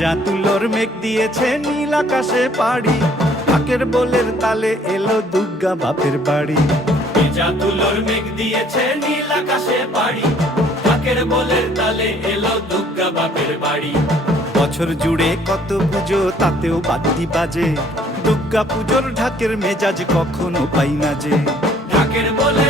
ভেজা তুলোর মেঘ দিয়েছে নীল আকাশে পাড়ি, ঢাকের বোলের তালে এলো দুর্গা বাপের বাড়ি। ভেজা তুলোর মেঘ দিয়েছে নীল আকাশে পাড়ি, ঢাকের বোলের তালে এলো দুর্গা বাপের বাড়ি। বছর জুড়ে কত পুজো তাতেও বাদ্যি বাজে, দুর্গা পুজোর ঢাকের মেজাজ কখনো পাই না যে। ঢাকের বোলের